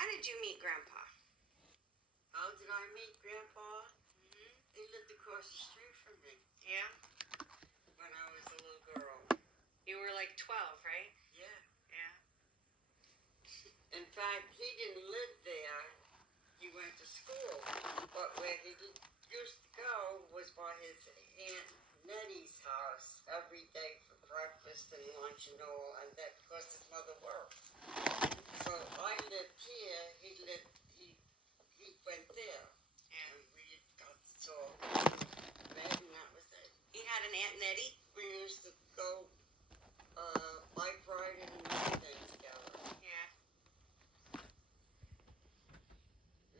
How did you meet Grandpa? How did I meet Grandpa? He lived across the street from me. Yeah? When I was a little girl. You were like 12, right? Yeah. Yeah. In fact, he didn't live there. He went to school. But where he used to go was by his Aunt Nettie's house every day for breakfast and lunch and all, and that because his mother worked. So I lived here. He went there. Yeah. And we got to talk. And that was it. He had an Aunt Nettie? We used to go bike riding and everything together. Yeah.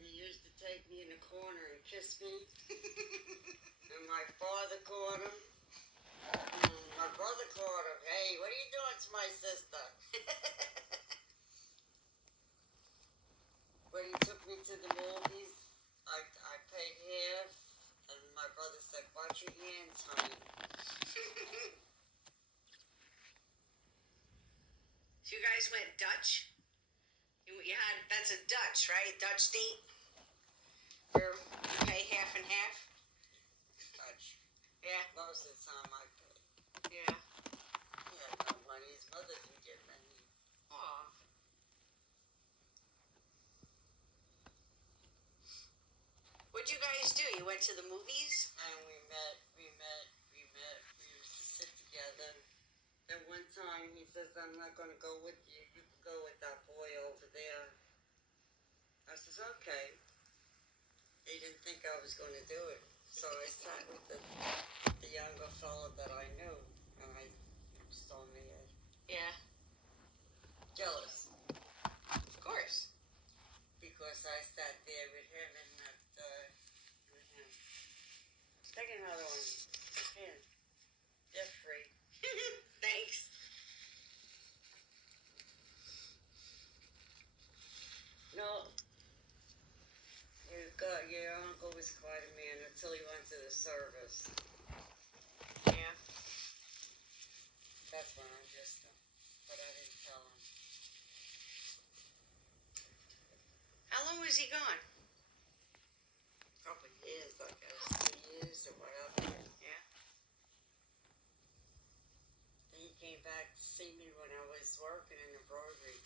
He used to take me in the corner and kiss me. And my father caught him. My brother caught him. Hey, what are you doing to my sister? When he took me to the movies, I paid half. And my brother said, watch your hands, honey. So you guys went Dutch? That's a Dutch, right? Dutch date? Where you pay half and half? Dutch. Yeah. Most of the time I pay. Yeah. He had no money. His mother didn't get money. Aw. What'd you guys do? You went to the movies? And we met. We used to sit together. Then one time he says, I'm not going to go with you. You can go with that boy over there. I says, okay. He didn't think I was going to do it. So I sat with the younger fellow that I knew. And I was so mad. Yeah. Jealous. Of course. Because I sat there with him and with him. Take another one. Here. They're free. Thanks. No. Your uncle was quite a man until he went to the service. Yeah. That's when I missed him. But I didn't tell him. How long was he gone? A couple of years, I guess. 2 years or whatever. Yeah. Then he came back to see me when I was working in embroidery.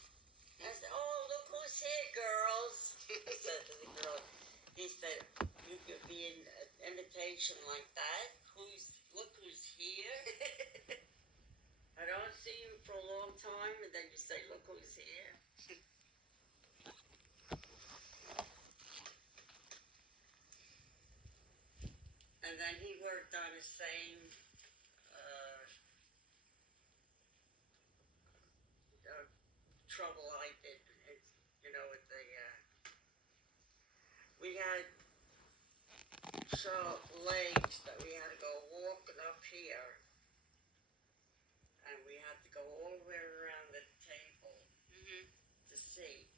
I said, oh, look who's here, girls. I said to the girl. He said, you could be in an invitation like that? Look who's here? I don't see you for a long time, and then you say, look who's here. And then he worked on the same trouble I did. With the we had sharp legs that we had to go walking up here, and we had to go all the way around the table to see.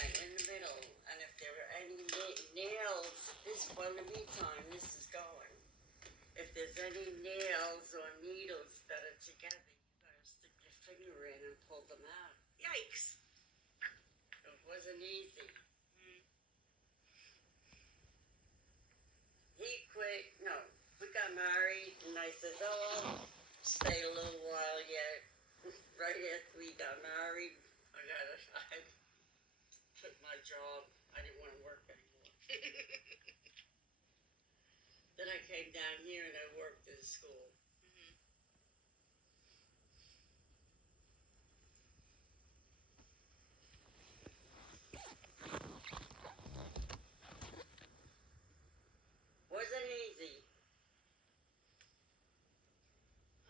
And in the middle, and if there were any nails, in the meantime, this is going. If there's any nails or needles that are together, you gotta stick your finger in and pull them out. Yikes. It wasn't easy. He quit. No, we got married, and I said, oh, I'll stay a little while yet. Right after we got married, I quit my job. I didn't want to work anymore. Then I came down here and I worked at a school. Wasn't easy.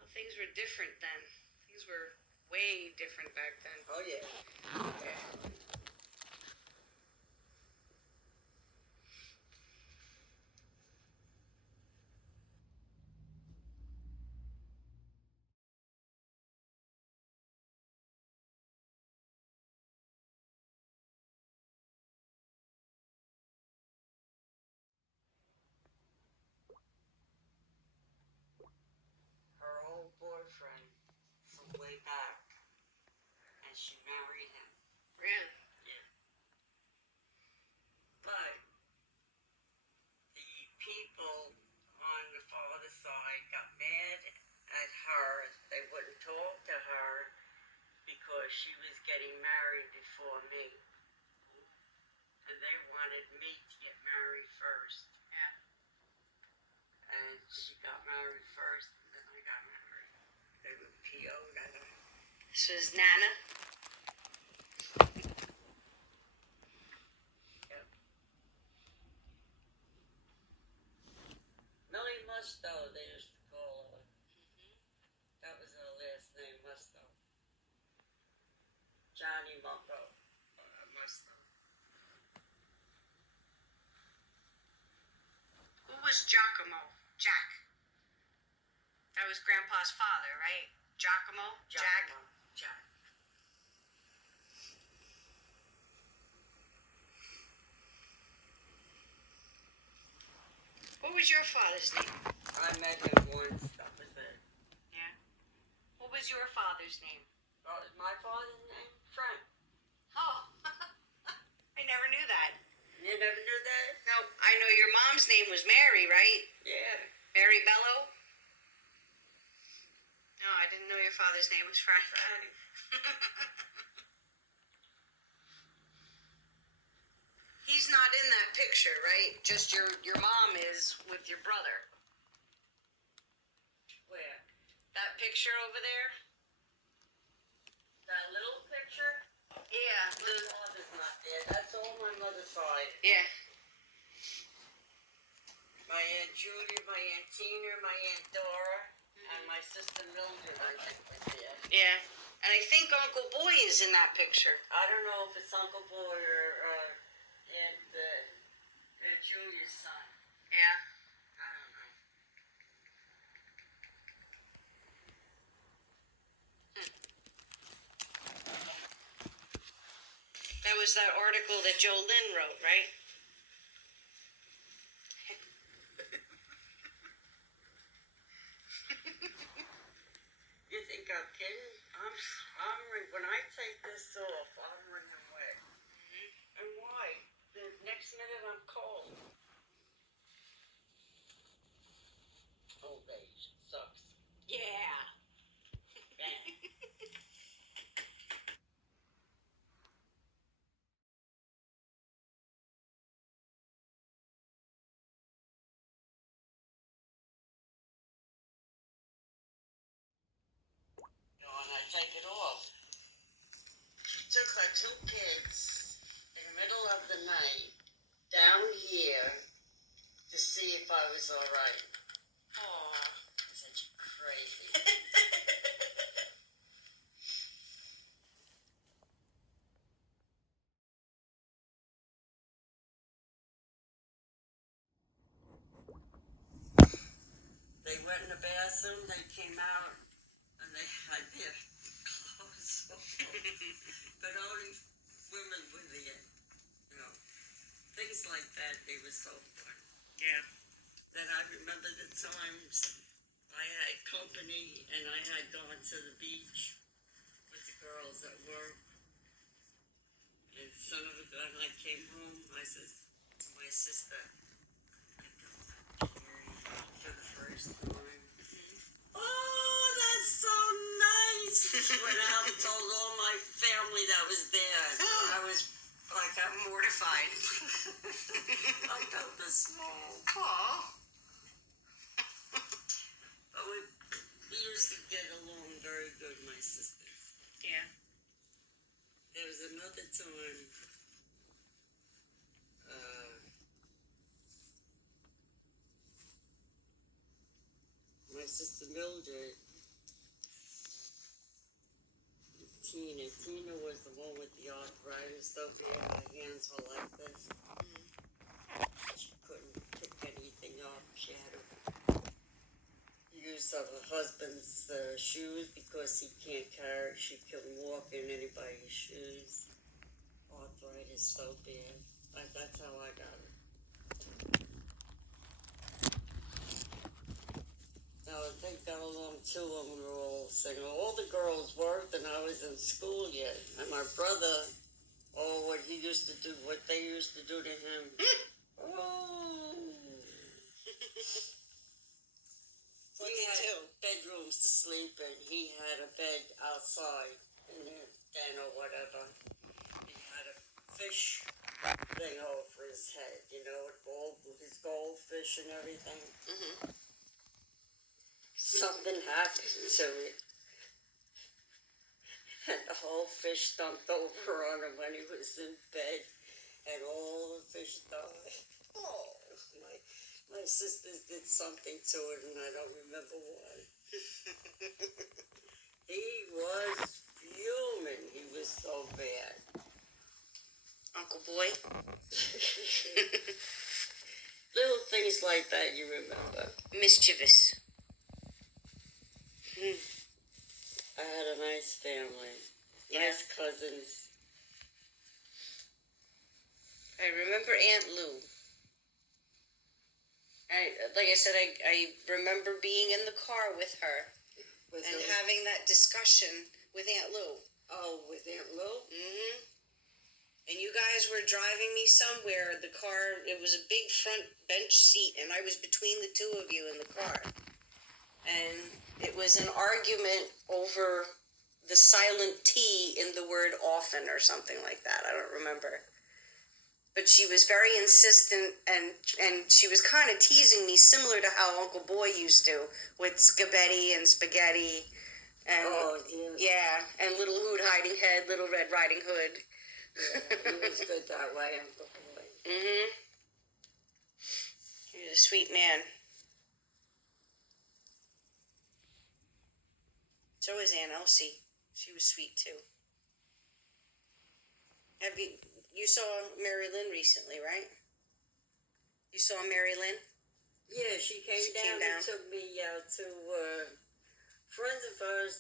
Well, things were different then. Things were way different back then. Oh, yeah. Yeah. Her old boyfriend from way back. And she married him. Really? Yeah. she was getting married before me. And they wanted me to get married first. Yeah. And she got married first, and then I got married. They were PO'd at her. This was Nana. Yep. Millie Musto, they used to call her. That was her last name, Musto. Johnny Musto. Musto. Who was Giacomo? Jack. That was Grandpa's father, right? Giacomo? Jack? Jack. What was your father's name? I met him once, that was it. Yeah. What was your father's name? What was my father's name? Frank. Oh, I never knew that. You never knew that? No, I know your mom's name was Mary, right? Yeah. Mary Bello? No, I didn't know your father's name was Frank. He's not in that picture, right? Just your mom is with your brother. Where? That picture over there? That little picture? Yeah. My father's not there. That's all my mother's side. Yeah. My Aunt Judy, my Aunt Tina, my Aunt Dora, and my sister Mildred, I think, was there. Yeah. And I think Uncle Boy is in that picture. I don't know if it's Uncle Boy or Aunt Julia's son. Yeah. I don't know. That was that article that Joe Lynn wrote, right? You think I'm kidding? When I take this off, I'm running away. And why? The next minute I'm cold. Old age sucks. Yeah. And I take it off. Took her two kids in the middle of the night down here to see if I was all right. Aw. Such crazy. They went in the bathroom, they came out, and they had their clothes on. But only women were there. You know, things like that, they were so fun. Yeah. Then I remember the times I had company and I had gone to the beach with the girls at work. And some of it, when I came home, I said to my sister, I got married for the first time. Oh, that's so nice. Went out and told all my family that was there. I was like, I'm mortified. I felt this small. Aw. But we used to get along very good, my sisters. Yeah. There was another time, my sister Mildred, Tina was the one with the arthritis, though her hands were like this. She couldn't pick anything up. She had to use of her husband's shoes because she couldn't walk in anybody's shoes. Arthritis so bad. That's how I got it. Now they got along too when we were all single. All the girls worked and I was in school yet. And my brother, what he used to do, what they used to do to him. Oh. We had bedrooms to sleep in. He had a bed outside. And den or whatever, he had a fish thing over his head, you know, his goldfish and everything. Mm-hmm. Something happened to it, and the whole fish dumped over on him when he was in bed, and all the fish died. Oh, my sisters did something to it, and I don't remember what. He was fuming. He was so bad. Uncle Boy. Little things like that you remember. Mischievous. I had a nice family. Yeah. Nice cousins. I remember Aunt Lou. Like I said, I remember being in the car with her and having that discussion with Aunt Lou. Oh, with Aunt Lou? Mm-hmm. And you guys were driving me somewhere. The car, it was a big front bench seat, and I was between the two of you in the car. And it was an argument over the silent T in the word often or something like that. I don't remember. But she was very insistent, and she was kind of teasing me, similar to how Uncle Boy used to, with scabetti and spaghetti. And, yeah, and Little Hood Hiding Head, Little Red Riding Hood. Yeah, he was good that way, Uncle Boy. Mm-hmm. He was a sweet man. So was Aunt Elsie. She was sweet too. You saw Mary Lynn recently, right? You saw Mary Lynn? Yeah, she came down and took me to friends of hers.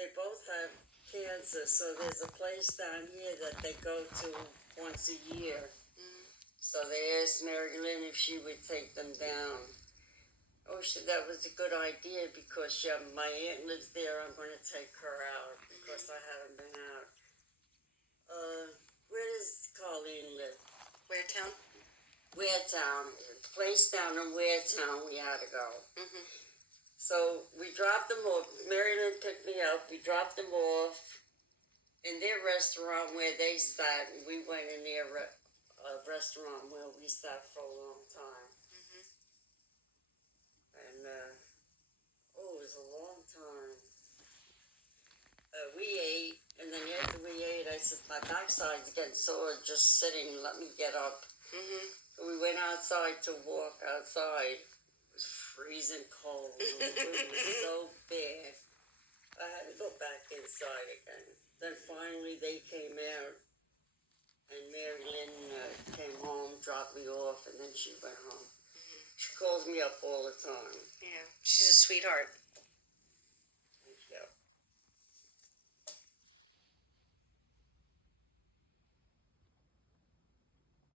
They both have cancer, so there's a place down here that they go to once a year. Mm. So they asked Mary Lynn if she would take them down. Oh, that was a good idea because my aunt lives there. I'm going to take her out because I haven't been out. Where does Colleen live? Waretown? Waretown. A place down in Waretown we had to go. Mm-hmm. So we dropped them off. Mary Lynn picked me up. We dropped them off in their restaurant where they sat. And we went in their restaurant where we sat for a long time. Mm-hmm. And, it was a long time. We ate, and then after we ate, I said, my backside's getting sore just sitting. Let me get up. Mm-hmm. So we went outside to walk outside. It was freezing cold. It was so bad. I had to go back inside again. Then finally they came out, and Mary Lynn came home, dropped me off, and then she went home. She calls me up all the time. Yeah, she's a sweetheart.